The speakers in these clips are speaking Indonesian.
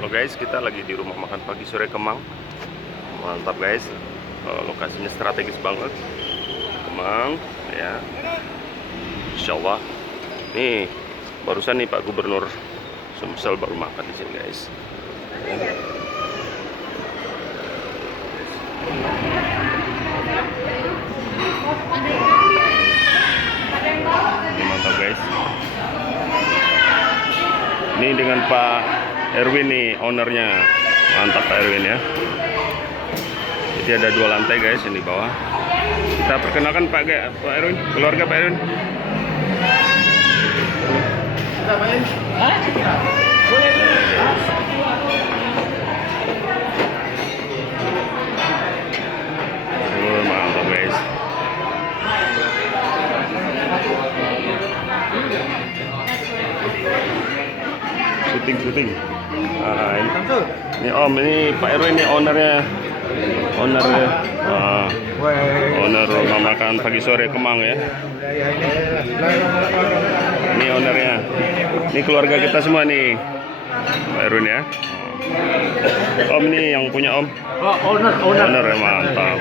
Halo guys, kita lagi di rumah makan pagi sore Kemang. Mantap guys, lokasinya strategis banget. Kemang, ya. Insya Allah. Nih, barusan nih Pak Gubernur Sumsel baru makan di sini guys. Ini mantap guys. Ini dengan Pak Erwin nih, ownernya. Mantap Pak Erwin ya. Jadi ada 2 lantai guys ini di bawah. Kita perkenalkan Pak Erwin, keluarga Pak Erwin. Mantap guys. Syuting. Ini Om, ini Pak Erwin ini owner rumah makan pagi sore Kemang ya. Ini ownernya. Ini keluarga kita semua nih, Pak Erwin ya. Om ini yang punya Om. Oh, owner Ya, mantap.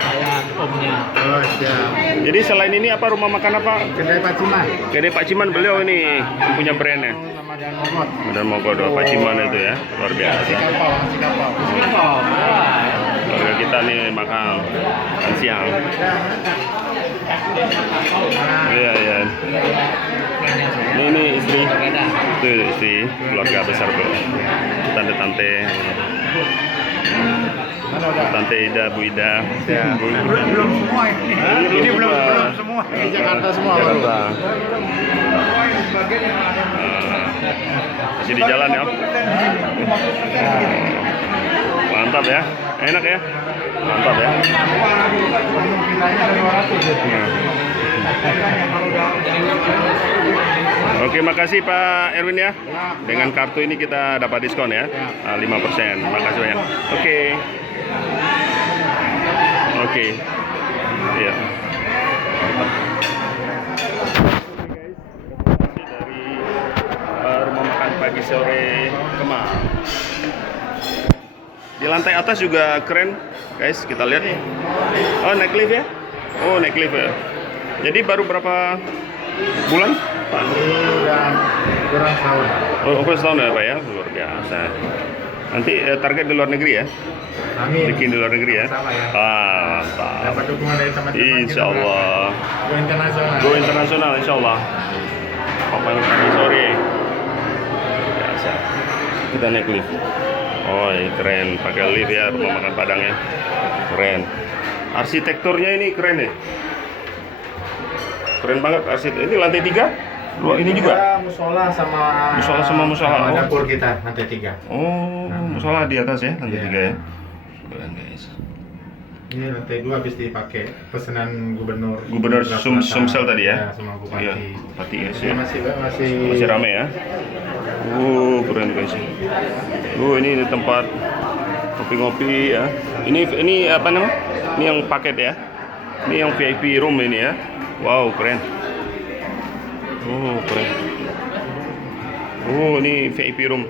Omnya. Jadi selain ini apa rumah makan apa? Kedai Paciman. Kedai Pak Ciman, beliau ini yang punya brandnya. Sama Dan Mogot. Dan Mogodo Pak Ciman itu ya, luar biasa. Kapal. Keluarga kita nih makan siang. Iya. Ini istri. Itu istri, keluarga besar tuh. Tante-tante. Tante Ida, Bu Ida. Belum semua ini. Ini belum semua. Ini Jakarta semua. Jakarta. Masih di jalan ya. Mantap ya. Enak ya. Mantap ya. Oke, makasih Pak Erwin ya. Dengan kartu ini kita dapat diskon ya, 5%. Makasih banyak. Oke. Iya. Dari rumah makan pagi sore Kemang. Di lantai atas juga keren, guys. Kita lihat. Oh, naik lift ya? Oh, naik lift ya. Jadi baru berapa bulan, Pak? Udah kurang tahun. Oh, kurang setahun ya, Pak ya? Luar biasa. Nanti target di luar negeri ya? Amin. Bikin di luar negeri ya? Sama ya. Mantap. Dapat dukungan dari teman-teman. Insya Allah. Go internasional. Go internasional, insya Allah. Papan pagi sore. Biasa. Kita naik lift. Oh, ini keren. Pakai lift ya, rumah makan Padang ya. Keren. Arsitekturnya ini keren ya. Keren banget arsitektur. Ini lantai 3? Ini juga? Musola sama musola. Oh. dapur kita lantai 3. Oh, musola di atas ya, lantai 3 ya. Keren guys. Ini lantai 2 habis dipakai pesanan Gubernur Sumsel tadi ya? Sama Bupati. Iya, Bupati ya. Jadi masih Rame ya. Keren guys. Ini tempat ngopi-ngopi ya. Ini apa namanya? Ini yang paket ya. Ini yang VIP room ini ya. Wow, keren. Keren. Ini VIP room.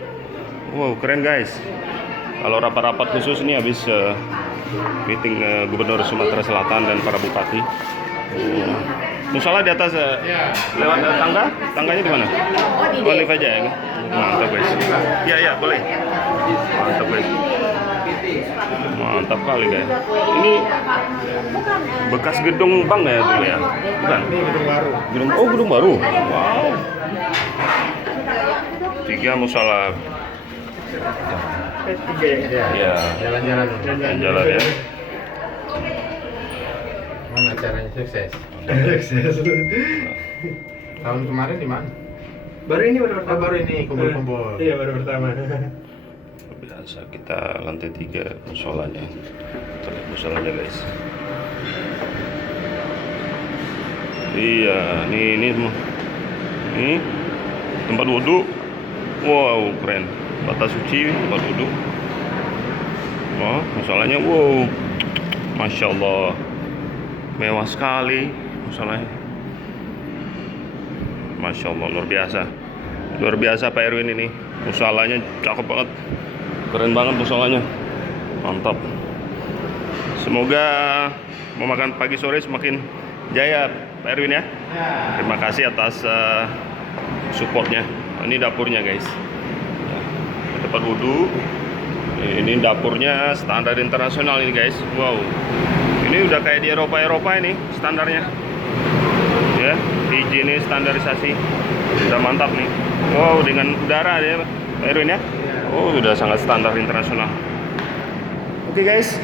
Wow, keren guys. Kalau rapat-rapat khusus ini habis meeting Gubernur Sumatera Selatan dan para bupati. Musola di atas lewat tangganya di mana? Oh, lift aja ya. Mantap guys. Iya, boleh. Mantap guys. Mantap kali guys. Ini bekas gedung bank ya dulu ya? Bukan? Ini gedung baru. Gedung baru. Wow. 3 musola. Ya. Jalan-jalan ya. Mana caranya sukses? Tahun kemarin di mana? Baru ini kumpul-kumpul. Iya, baru pertama. Biasa kita lantai 3 musolanya. Kita lihat musolanya guys. Iya, ini semua. Ini tempat wudhu. Wow, keren. Batas suci, tempat wudhu. Oh, musolanya wow. Masya Allah. Mewah sekali musolanya. Masya Allah, luar biasa. Luar biasa Pak Erwin ini. Musolanya cakep banget. Keren banget musolanya. Mantap. Semoga mau makan pagi sore semakin jaya, Pak Erwin ya. Terima kasih atas supportnya. Ini dapurnya guys. Tempat wudhu. Ini dapurnya standar internasional ini guys. Wow. Ini udah kayak di Eropa ini standarnya. Ya, ini standarisasi. Udah mantap nih. Wow, dengan udara ya, Pak Erwin ya. Oh, sudah sangat standar internasional. Oke guys.